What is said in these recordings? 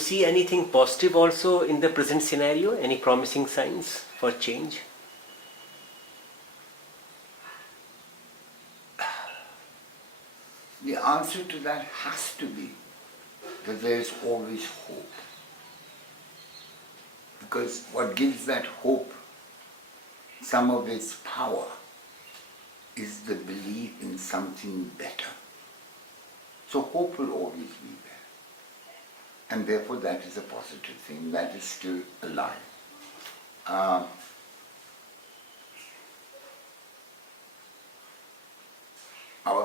see anything positive also in the present scenario? Any promising signs for change? The answer to that has to be that there is always hope. Because what gives that hope some of its power is the belief in something better. So hope will always be there. And therefore that is a positive thing, that is still alive. Our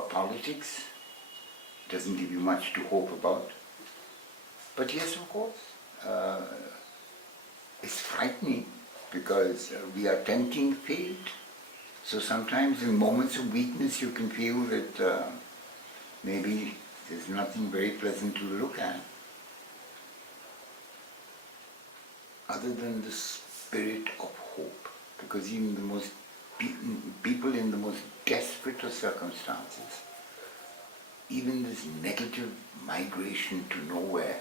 politics doesn't give you much to hope about. But yes, of course, it's frightening because we are tempting fate. So sometimes in moments of weakness you can feel that maybe there's nothing very pleasant to look at other than the spirit of hope. Because even the most people in the most desperate of circumstances, even this negative migration to nowhere,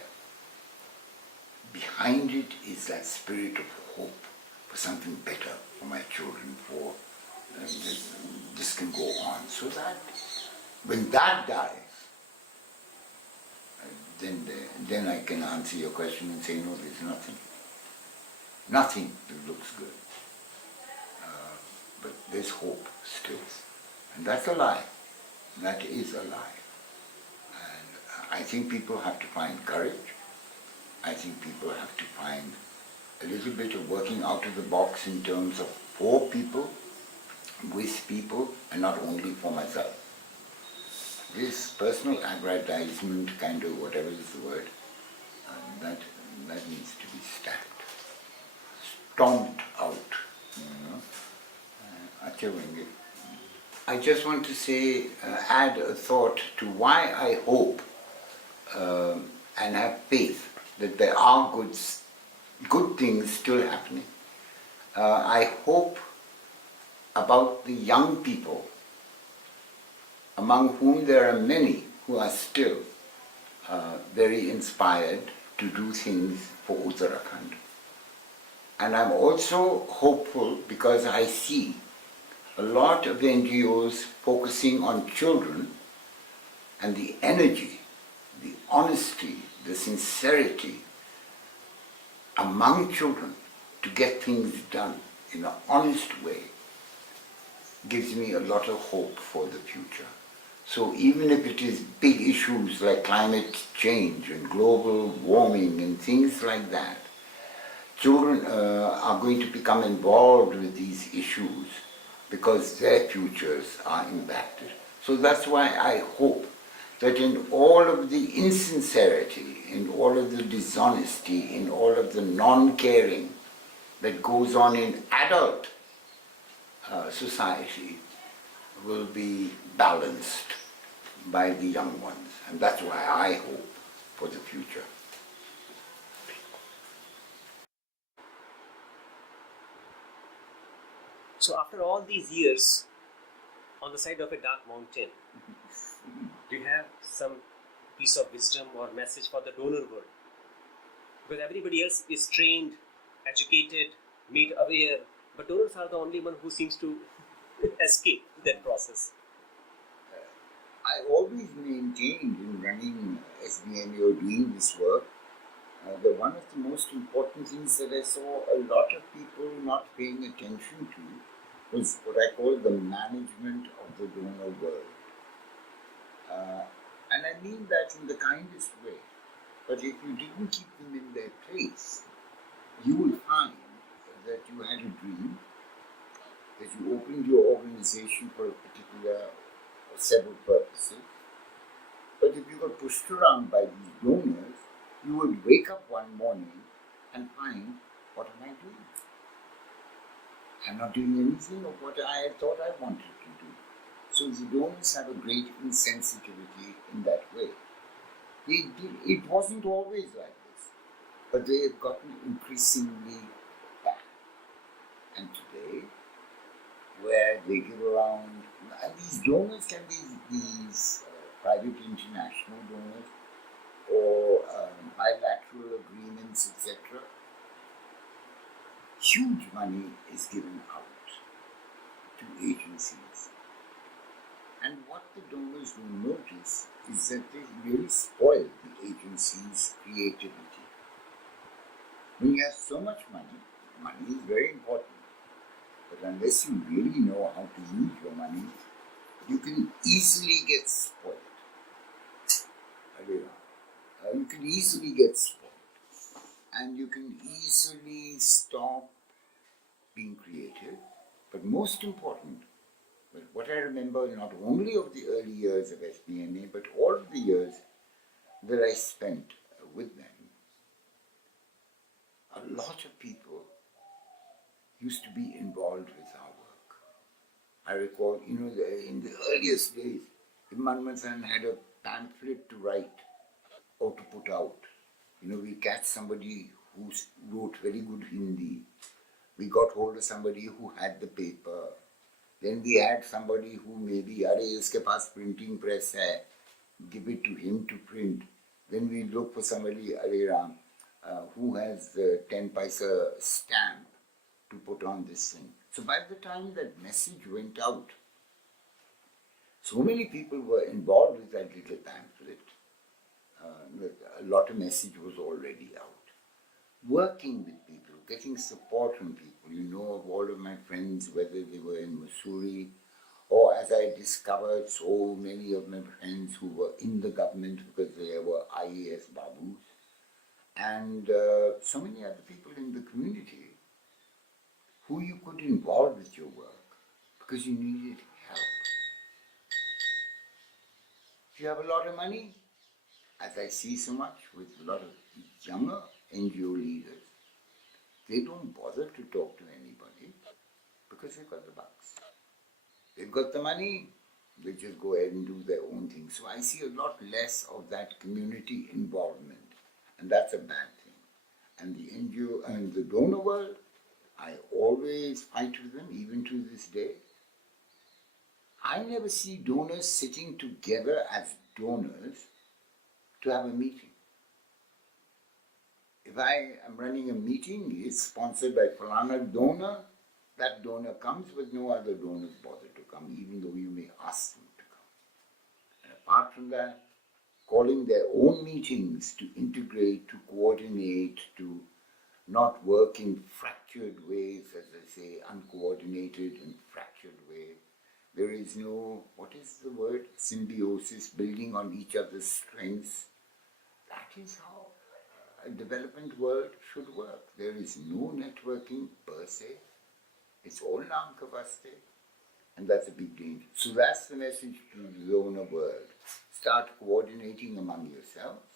behind it is that spirit of hope for something better for my children, for this can go on. So that when that dies, then I can answer your question and say, no, there's nothing. Nothing that looks good. But there's hope still. And that's a lie. That is a lie. And I think people have to find courage. I think people have to find a little bit of working out of the box in terms of for people, with people, and not only for myself. This personal aggrandizement, kind of whatever is the word, that needs to be stomped out. I just want to say, add a thought to why I hope and have faith that there are good things still happening. I hope about the young people, among whom there are many who are still very inspired to do things for Uttarakhand. And I'm also hopeful because I see a lot of NGOs focusing on children and the energy, the honesty, the sincerity among children to get things done in an honest way gives me a lot of hope for the future. So even if it is big issues like climate change and global warming and things like that, children are going to become involved with these issues because their futures are impacted. So that's why I hope that in all of the insincerity, in all of the dishonesty, in all of the non-caring that goes on in adult society will be balanced by the young ones. And that's why I hope for the future. So after all these years, on the side of a dark mountain, do you have some piece of wisdom or message for the donor world? Because everybody else is trained, educated, made aware, but donors are the only one who seems to escape that process. I always maintained in running SBMA or doing this work that one of the most important things that I saw a lot of people not paying attention to was what I call the management of the donor world. And I mean that in the kindest way. But if you didn't keep them in their place, you will find that you had a dream, that you opened your organization for a particular or several purposes. But if you got pushed around by these donors, you would wake up one morning and find, what am I doing? I'm not doing anything of what I thought I wanted to do. So the donors have a great insensitivity in that way. It wasn't always like this, but they have gotten increasingly bad. And today, where they give around, and these donors can be these private international donors or bilateral agreements huge money is given out to agencies. And what the donors don't notice is that they really spoil the agency's creativity. When you have so much money, money is very important. But unless you really know how to use your money, you can easily get spoiled. You can easily get spoiled. And you can easily stop being creative. But most important, what I remember not only of the early years of SBNA, but all of the years that I spent with them, a lot of people used to be involved with our work. I recall, in the earliest days, Manmohan had a pamphlet to write or to put out. We catch somebody who wrote very good Hindi. We got hold of somebody who had the paper. Then we had somebody who maybe, iske paas printing press hai, give it to him to print. Then we look for somebody, who has the 10 paisa stamp to put on this thing. So by the time that message went out, so many people were involved with that little pamphlet. A lot of message was already out. Working with people, getting support from people. Of all of my friends, whether they were in Mussoorie, or as I discovered, so many of my friends who were in the government because they were IAS Babus, and so many other people in the community who you could involve with your work because you needed help. If you have a lot of money, as I see so much with a lot of younger NGO leaders, they don't bother to talk to anybody because they've got the bucks. They've got the money, they just go ahead and do their own thing. So I see a lot less of that community involvement, and that's a bad thing. And the NGO and the donor world, I always fight with them, even to this day. I never see donors sitting together as donors to have a meeting. If I am running a meeting, it's sponsored by Falana donor, that donor comes, but no other donors bother to come, even though you may ask them to come. And apart from that, calling their own meetings to integrate, to coordinate, to not work in fractured ways, as I say, uncoordinated and fractured ways. There is no, what is the word? Symbiosis, building on each other's strengths. That is how a development world should work. There is no networking per se. It's all Namkavaste. And that's a big danger. So that's the message to the donor world. Start coordinating among yourselves.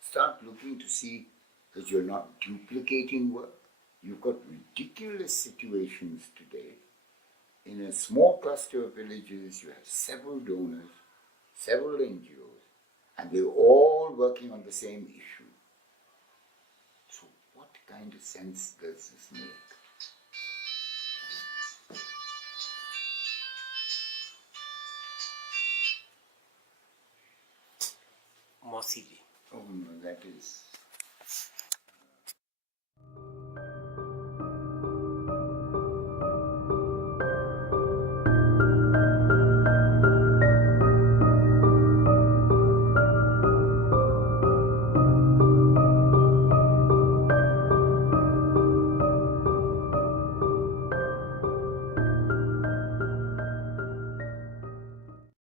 Start looking to see that you're not duplicating work. You've got ridiculous situations today. In a small cluster of villages, you have several donors, several NGOs, and they're all working on the same issue. So what kind of sense does this make? Mossy. Oh no, that is